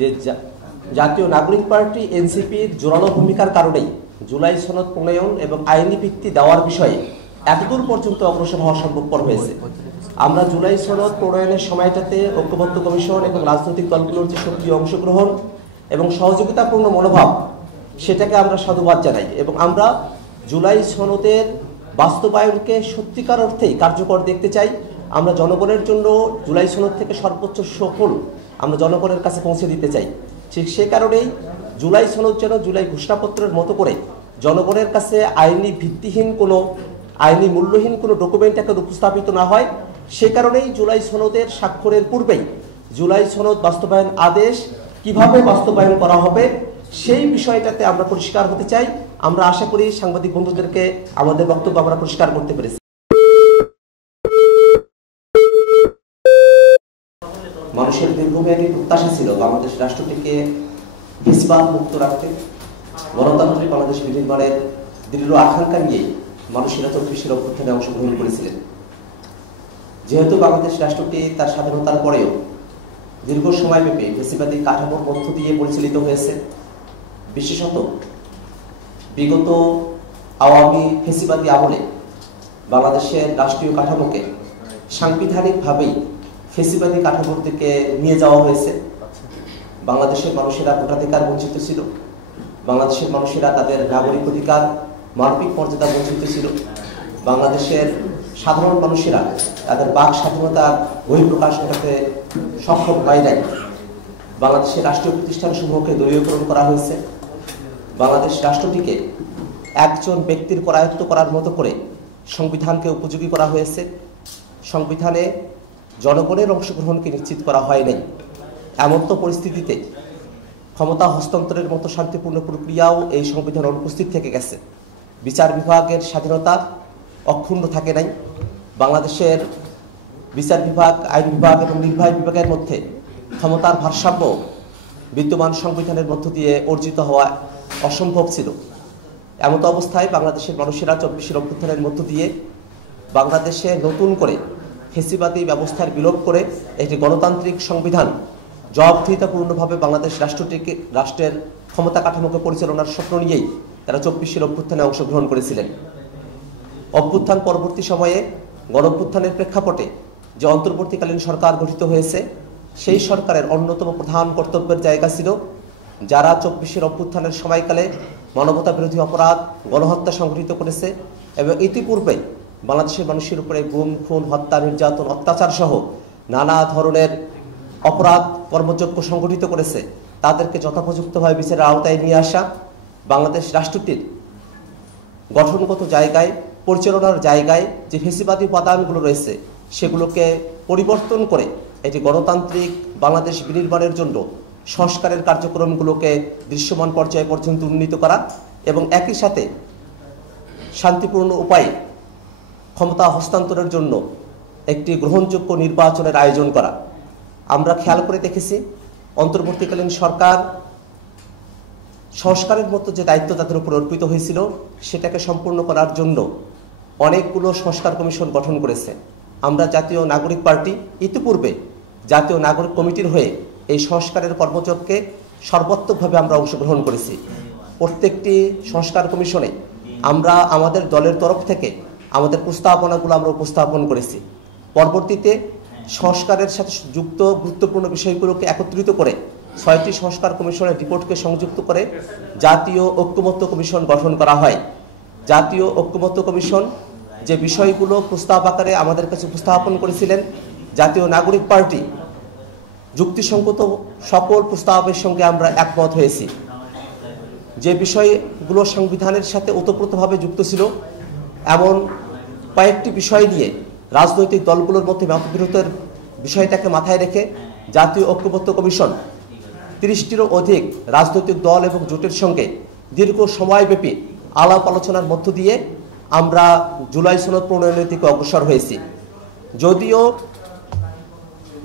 যে জাতীয় নাগরিক পার্টি এনসিপির জোরালো ভূমিকার কারণেই জুলাই সনদ প্রণয়ন এবং আইনি ভিত্তি দেওয়ার বিষয়ে এতদূর পর্যন্ত অগ্রসর হওয়া সম্ভবপর হয়েছে। আমরা জুলাই সনদ প্রণয়নের সময়টাতে ঐক্যবদ্ধ কমিশন এবং রাজনৈতিক দলগুলোর যে সক্রিয় অংশগ্রহণ এবং সহযোগিতাপূর্ণ মনোভাব, সেটাকে আমরা সাধুবাদ জানাই এবং আমরা জুলাই সনদের বাস্তবায়নকে সত্যিকার অর্থেই কার্যকর দেখতে চাই। আমরা জনগণের জন্য জুলাই সনদ থেকে সর্বোচ্চ সুফল আমরা জনগণের কাছে পৌঁছে দিতে চাই। ঠিক সে কারণেই জুলাই সনদ যেন জুলাই ঘোষণাপত্রের মতো করে জনগণের কাছে আইনি ভিত্তিহীন কোনো আইনি মূল্যহীন কোনো ডকুমেন্ট আকারে উপস্থাপিত না হয়, সে কারণেই জুলাই সনদের স্বাক্ষরের পূর্বেই জুলাই সনদ বাস্তবায়ন আদেশ কিভাবে বাস্তবায়ন করা হবে সেই বিষয়টাতে আমরা পরিষ্কার হতে চাই। আমরা আশা করি সাংবাদিক বন্ধুদেরকে আমাদের বক্তব্য আমরা পরিষ্কার করতে পেরেছি। মানুষের দীর্ঘমেয়াদী প্রত্যাশা ছিল বাংলাদেশ রাষ্ট্রটিকে ফ্যাসিবাদ মুক্ত রাখতে, গণতান্ত্রিক বাংলাদেশ বিনির্মাণের দৃঢ় আকাঙ্ক্ষা নিয়ে মানুষেরা ২৪ অভ্যুত্থানে অংশগ্রহণ করেছিলেন। যেহেতু বাংলাদেশ রাষ্ট্রটি তার স্বাধীনতার পরেও দীর্ঘ সময়ব্যাপী ফ্যাসিবাদী কাঠামোর মধ্য দিয়ে পরিচালিত হয়েছে, বিশেষত বিগত আওয়ামী ফ্যাসিবাদী আমলে বাংলাদেশের রাষ্ট্রীয় কাঠামোকে সাংবিধানিকভাবেই ফ্যাসিবাদী কাঠামোর দিকে নিয়ে যাওয়া হয়েছে। বাংলাদেশের মানুষেরা ভোটাধিকার বঞ্চিত ছিল, বাংলাদেশের মানুষেরা তাদের নাগরিক অধিকার মানবিক মর্যাদা বঞ্চিত ছিল, বাংলাদেশের সাধারণ মানুষেরা তাদের বাক স্বাধীনতার বহিঃপ্রকাশ ঘটাতে সক্ষম হয় নাই। বাংলাদেশের রাষ্ট্রীয় প্রতিষ্ঠানসমূহকে দলীয়করণ করা হয়েছে। বাংলাদেশ রাষ্ট্রটিকে একজন ব্যক্তির করায়ত্ত করার মতো করে সংবিধানকে উপযোগী করা হয়েছে। সংবিধানে জনগণের অংশগ্রহণকে নিশ্চিত করা হয় নাই। এমন তো পরিস্থিতিতে ক্ষমতা হস্তান্তরের মতো শান্তিপূর্ণ প্রক্রিয়াও এই সংবিধান অনুপস্থিত থেকে গেছে। বিচার বিভাগের স্বাধীনতা অক্ষুণ্ণ থাকে নাই। বাংলাদেশের বিচার বিভাগ, আইন বিভাগ এবং নির্বাহী বিভাগের মধ্যে ক্ষমতার ভারসাম্য বিদ্যমান সংবিধানের মধ্য দিয়ে অর্জিত হওয়া অসম্ভব ছিল। এমত অবস্থায় বাংলাদেশের মানুষেরা ২৪ অভ্যুত্থানের মধ্য দিয়ে বাংলাদেশে নতুন করে ফ্যাসিবাদী ব্যবস্থার বিলোপ করে একটি গণতান্ত্রিক সংবিধান জবাবদিহিতাপূর্ণভাবে বাংলাদেশ রাষ্ট্রের ক্ষমতা কাঠামোকে পরিচালনার স্বপ্ন নিয়েই তারা ২৪ অভ্যুত্থানে অংশগ্রহণ করেছিলেন। অভ্যুত্থান পরবর্তী সময়ে গণঅভ্যুত্থানের প্রেক্ষাপটে যে অন্তর্বর্তীকালীন সরকার গঠিত হয়েছে, সেই সরকারের অন্যতম প্রধান কর্তব্যের জায়গা ছিল যারা ২৪ অভ্যুত্থানের সময়কালে মানবতা বিরোধী অপরাধ, গণহত্যা সংঘটিত করেছে এবং ইতিপূর্বে বাংলাদেশের মানুষের উপরে গুম, খুন, হত্যা, নির্যাতন, অত্যাচার সহ নানা ধরনের অপরাধ কর্মযজ্ঞ সংঘটিত করেছে, তাদেরকে যথোপযুক্তভাবে বিচারের আওতায় নিয়ে আসা, বাংলাদেশ রাষ্ট্রটির গঠনগত জায়গায়, পরিচালনার জায়গায় যে ফ্যাসিবাদী উপাদানগুলো রয়েছে সেগুলোকে পরিবর্তন করে এটি গণতান্ত্রিক বাংলাদেশ বিনির্মাণের জন্য সংস্কারের কার্যক্রমগুলোকে দৃশ্যমান পর্যায়ে পর্যন্ত উন্নীত করা এবং একই সাথে শান্তিপূর্ণ উপায়ে ক্ষমতা হস্তান্তরের জন্য একটি গ্রহণযোগ্য নির্বাচনের আয়োজন করা। আমরা খেয়াল করে দেখেছি অন্তর্বর্তীকালীন সরকার সংস্কারের মতো যে দায়িত্ব তাদের উপর অর্পিত হয়েছিল সেটাকে সম্পূর্ণ করার জন্য অনেকগুলো সংস্কার কমিশন গঠন করেছে। আমরা জাতীয় নাগরিক পার্টি ইতিপূর্বে জাতীয় নাগরিক কমিটির হয়ে এই সংস্কারের কর্মযজ্ঞে সর্বাত্মকভাবে আমরা অংশগ্রহণ করেছি। প্রত্যেকটি সংস্কার কমিশনে আমরা আমাদের দলের তরফ থেকে আমাদের প্রস্তাবনাগুলো আমরা উপস্থাপন করেছি। পরবর্তীতে সংস্কারের সাথে যুক্ত গুরুত্বপূর্ণ বিষয়গুলোকে একত্রিত করে ৬টি সংস্কার কমিশনের রিপোর্টকে সংযুক্ত করে জাতীয় ঐক্যমত্য কমিশন গঠন করা হয়। জাতীয় ঐক্যমত্য কমিশন যে বিষয়গুলো প্রস্তাব আকারে আমাদের কাছে উপস্থাপন করেছিলেন, জাতীয় নাগরিক পার্টি যুক্তিসঙ্গত সকল প্রস্তাবের সঙ্গে আমরা একমত হয়েছি। যে বিষয়গুলো সংবিধানের সাথে ওতপ্রোতভাবে যুক্ত ছিল এমন কয়েকটি বিষয় নিয়ে রাজনৈতিক দলগুলোর মধ্যে মতবিরোধের বিষয়টাকে মাথায় রেখে জাতীয় ঐক্যমত্য কমিশন ৩০টিরও অধিক রাজনৈতিক দল এবং জোটের সঙ্গে দীর্ঘ সময়ব্যাপী আলাপ আলোচনার মধ্য দিয়ে আমরা জুলাই সনদ প্রণয়নের দিকে অগ্রসর হয়েছি। যদিও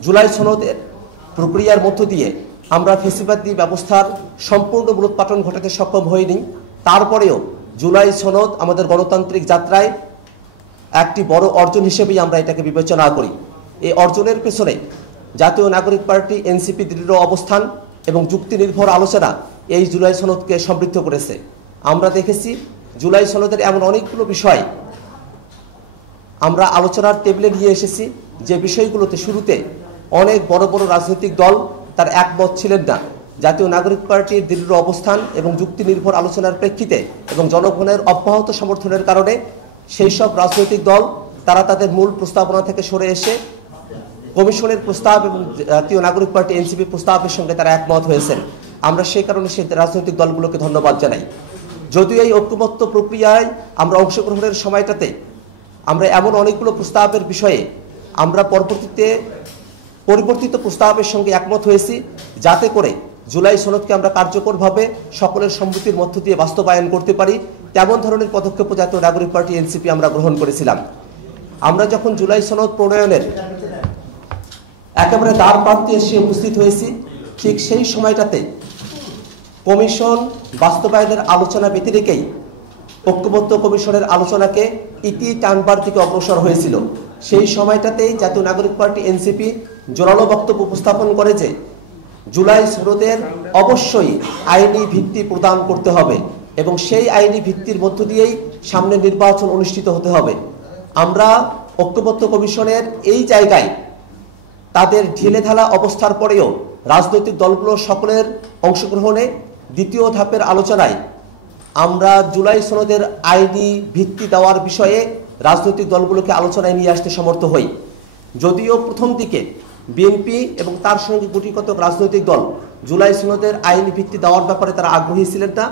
জুলাই সনদের প্রক্রিয়ার মধ্য দিয়ে আমরা ফ্যাসিবাদী ব্যবস্থার সম্পূর্ণ মূলোৎপাটন ঘটাতে সক্ষম হইনি, তারপরেও জুলাই সনদ আমাদের গণতান্ত্রিক যাত্রায় একটি বড় অর্জন হিসেবেই আমরা এটাকে বিবেচনা করি। এই অর্জনের পেছনে জাতীয় নাগরিক পার্টি এনসিপি দৃঢ় অবস্থান এবং যুক্তি নির্ভর আলোচনা এই জুলাই সনদকে সমৃদ্ধ করেছে। আমরা দেখেছি জুলাই সনদের এমন অনেকগুলো বিষয় আমরা আলোচনার টেবিলে নিয়ে এসেছি যে বিষয়গুলোতে শুরুতে অনেক বড় বড় রাজনৈতিক দল তার একমত ছিলেন না। জাতীয় নাগরিক পার্টির দৃঢ় অবস্থান এবং যুক্তি নির্ভর আলোচনার প্রেক্ষিতে এবং জনগণের অব্যাহত সমর্থনের কারণে সেই সব রাজনৈতিক দল তারা তাদের মূল প্রস্তাবনা থেকে সরে এসে কমিশনের প্রস্তাব এবং জাতীয় নাগরিক পার্টি এনসিপি প্রস্তাবের সঙ্গে তারা একমত হয়েছেন। আমরা সেই কারণে সেই রাজনৈতিক দলগুলোকে ধন্যবাদ জানাই। যদিও এই ঐক্যমত্য প্রক্রিয়ায় আমরা অংশগ্রহণের সময়টাতে আমরা এমন অনেকগুলো প্রস্তাবের বিষয়ে আমরা পরিবর্তিত প্রস্তাবের সঙ্গে একমত হয়েছি, যাতে করে জুলাই সনদকে আমরা কার্যকরভাবে সকলের সম্মতির মধ্য দিয়ে বাস্তবায়ন করতে পারি, তেমন ধরনের পদক্ষেপ জাতীয় নাগরিক পার্টি এনসিপি আমরা গ্রহণ করেছিলাম। আমরা যখন জুলাই সনদ প্রণয়নের একেবারে দ্বার প্রান্তে এসে উপস্থিত হয়েছি, ঠিক সেই সময়টাতে কমিশন বাস্তবায়নের আলোচনা ব্যতি রেখেই ঐক্যমত্য কমিশনের আলোচনাকে ইতি টানবার দিকে অগ্রসর হয়েছিল। সেই সময়টাতেই জাতীয় নাগরিক পার্টি এনসিপি জোরালো বক্তব্য উপস্থাপন করে যে জুলাই সনদের অবশ্যই আইনি ভিত্তি প্রদান করতে হবে এবং সেই আইনি ভিত্তির মধ্য দিয়েই সামনে নির্বাচন অনুষ্ঠিত হতে হবে। আমরা ঐক্যমত্য কমিশনের এই জায়গায় তাদের ঢিলেঢালা অবস্থার পরেও রাজনৈতিক দলগুলো সকলের অংশগ্রহণে দ্বিতীয় ধাপের আলোচনায় আমরা জুলাই সনদের আইনি ভিত্তি দেওয়ার বিষয়ে রাজনৈতিক দলগুলোকে আলোচনায় নিয়ে আসতে সমর্থ হই। যদিও প্রথম দিকে বিএনপি এবং তার সঙ্গে গুটিকত রাজনৈতিক দল জুলাই সনদের আইনি ভিত্তি দেওয়ার ব্যাপারে তারা আগ্রহী ছিলেন না,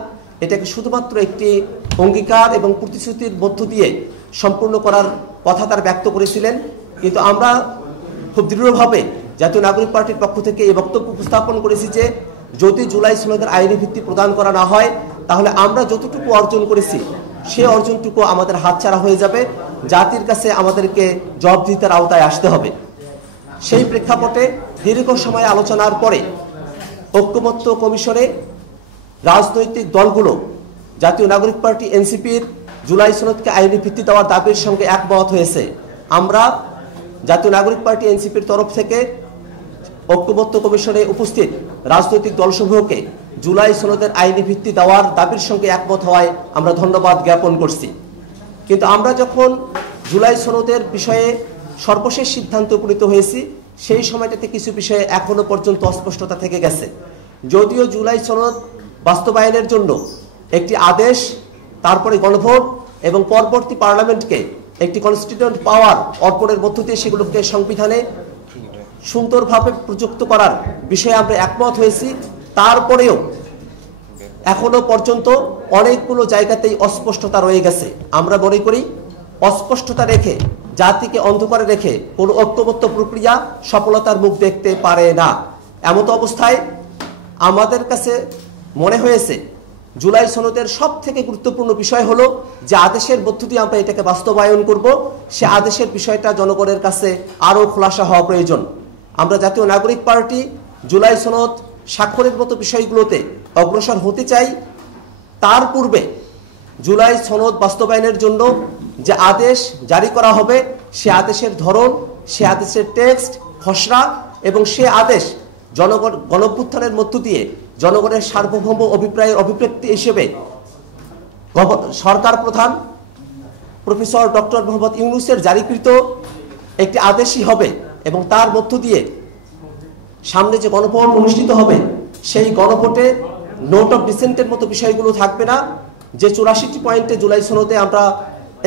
এটাকে শুধুমাত্র একটি অঙ্গীকার এবং প্রতিশ্রুতির মধ্য দিয়ে সম্পূর্ণ করার কথা তারা ব্যক্ত করেছিলেন। কিন্তু আমরা খুব দৃঢ়ভাবে জাতীয় নাগরিক পার্টির পক্ষ থেকে এই বক্তব্য উপস্থাপন করেছি যে যদি জুলাই সনদের আইনি ভিত্তি প্রদান করা না হয় তাহলে আমরা যতটুকু অর্জন করেছি সে অর্জনটুকু আমাদের হাতছাড়া হয়ে যাবে, জাতির কাছে আমাদেরকে জবাবদিহিতার আওতায় আসতে হবে। সেই প্রেক্ষাপটে দীর্ঘ সময় আলোচনার পরে ঐক্যমত্য কমিশনে রাজনৈতিক দলগুলো জাতীয় নাগরিক পার্টি এনসিপির জুলাই সনদকে আইনি ভিত্তি দেওয়ার দাবির সঙ্গে একমত হয়েছে। আমরা জাতীয় নাগরিক পার্টি এনসিপির তরফ থেকে ঐক্যমত্য কমিশনে উপস্থিত রাজনৈতিক দলসমূহকে জুলাই সনদের আইনি ভিত্তি দেওয়ার দাবির সঙ্গে একমত হওয়ায় আমরা ধন্যবাদ জ্ঞাপন করছি। কিন্তু আমরা যখন জুলাই সনদের বিষয়ে সর্বশেষ সিদ্ধান্ত উপনীত হয়েছি সেই সময়টাতে কিছু বিষয়ে এখনো পর্যন্ত অস্পষ্টতা থেকে গেছে। যদিও জুলাই সনদ বাস্তবায়নের জন্য একটি আদেশ, তারপরে গণভোট এবং পরবর্তী পার্লামেন্টকে একটি কনস্টিটিউয়েন্ট পাওয়ার অর্পণের মধ্য দিয়ে সেগুলোকে সংবিধানে সুন্দরভাবে প্রযুক্ত করার বিষয়ে আমরা একমত হয়েছি, তারপরেও এখনো পর্যন্ত অনেকগুলো জায়গাতেই অস্পষ্টতা রয়ে গেছে। আমরা মনে করি অস্পষ্টতা রেখে, জাতিকে অন্ধকারে রেখে কোনো ঐক্যমত্য প্রক্রিয়া সফলতার মুখ দেখতে পারে না। এমত অবস্থায় আমাদের কাছে মনে হয়েছে জুলাই সনদের সব থেকে গুরুত্বপূর্ণ বিষয় হলো যে আদেশের মধ্য দিয়ে আমরা এটাকে বাস্তবায়ন করব, সে আদেশের বিষয়টা জনগণের কাছে আরও খোলাসা হওয়া প্রয়োজন। আমরা জাতীয় নাগরিক পার্টি জুলাই সনদ স্বাক্ষরের মতো বিষয়গুলোতে অগ্রসর হতে চাই। তার পূর্বে জুলাই সনদ বাস্তবায়নের জন্য যে আদেশ জারি করা হবে সে আদেশের ধরন, সে আদেশের টেক্সট, খসড়া এবং সে আদেশ গণঅভ্যুত্থানের মধ্য দিয়ে জনগণের সার্বভৌম অভিপ্রায়ের অভিব্যক্তি হিসেবে সরকার প্রধান প্রফেসর ডক্টর মোহাম্মদ ইউনূসের জারিকৃত একটি আদেশই হবে এবং তার মধ্য দিয়ে সামনে যে গণভোট অনুষ্ঠিত হবে সেই গণভোটে নোট অফ ডিসেন্টের মতো বিষয়গুলো থাকবে না। যে 84টি পয়েন্টে জুলাই সনদে আমরা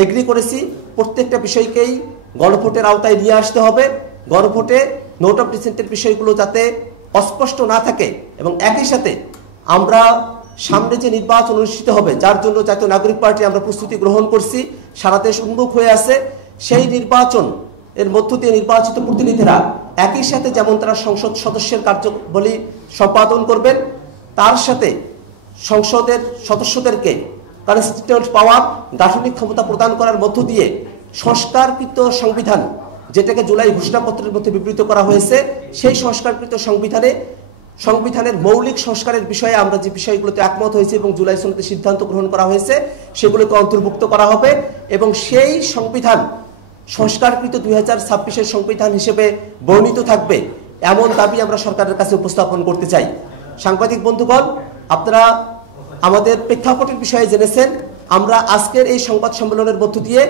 এগ্রি করেছি প্রত্যেকটা বিষয়কেই গণভোটের আওতায় নিয়ে আসতে হবে। গণভোটে নোট অফ ডিসেন্টের বিষয়গুলো যাতে অস্পষ্ট না থাকে এবং একই সাথে আমরা সামনে যে নির্বাচন অনুষ্ঠিত হবে যার জন্য জাতীয় নাগরিক পার্টি আমরা প্রস্তুতি গ্রহণ করছি, সারা দেশ উন্মুখ হয়ে আছে, সেই নির্বাচন এর মধ্য দিয়ে নির্বাচিত প্রতিনিধিরা একই সাথে যেমন তারা সংসদ সদস্যের কার্যাবলী সম্পাদন করবেন, তার সাথে সংসদের সদস্যদেরকে কনস্টিটিউয়েন্ট পাওয়ার দার্শনিক ক্ষমতা প্রদান করার মধ্য দিয়ে সংস্কারকৃত সংবিধান, যেটাকে জুলাই ঘোষণাপত্রের মধ্যে বিবৃত করা হয়েছে, সেই সংস্কারকৃত সংবিধানের মৌলিক সংস্কারের বিষয়ে আমরা যে বিষয়গুলোতে একমত হয়েছে এবং জুলাই সনদে সিদ্ধান্ত গ্রহণ করা হয়েছে সেগুলোকে অন্তর্ভুক্ত করা হবে এবং সেই সংবিধান সংস্কারকৃত 2026-এর সংবিধান হিসেবে বর্ণিত থাকবে এমন দাবি আমরা সরকারের কাছে উপস্থাপন করতে চাই। সাংবাদিক বন্ধুগণ, আপনারা আমাদের প্রেক্ষাপটের বিষয়ে জেনেছেন। আমরা আজকের এই সংবাদ সম্মেলনের মধ্য দিয়ে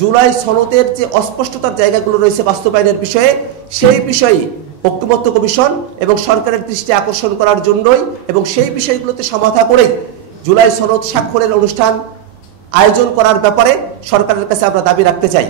জুলাই সনদের যে অস্পষ্টতার জায়গাগুলো রয়েছে বাস্তবায়নের বিষয়ে, সেই বিষয়ে ঐকমত্য কমিশন এবং সরকারের দৃষ্টি আকর্ষণ করার জন্যই এবং সেই বিষয়গুলোতে সমাধা করেই জুলাই সনদ স্বাক্ষরের অনুষ্ঠান আয়োজন করার ব্যাপারে সরকারের কাছে আমরা দাবি রাখতে চাই।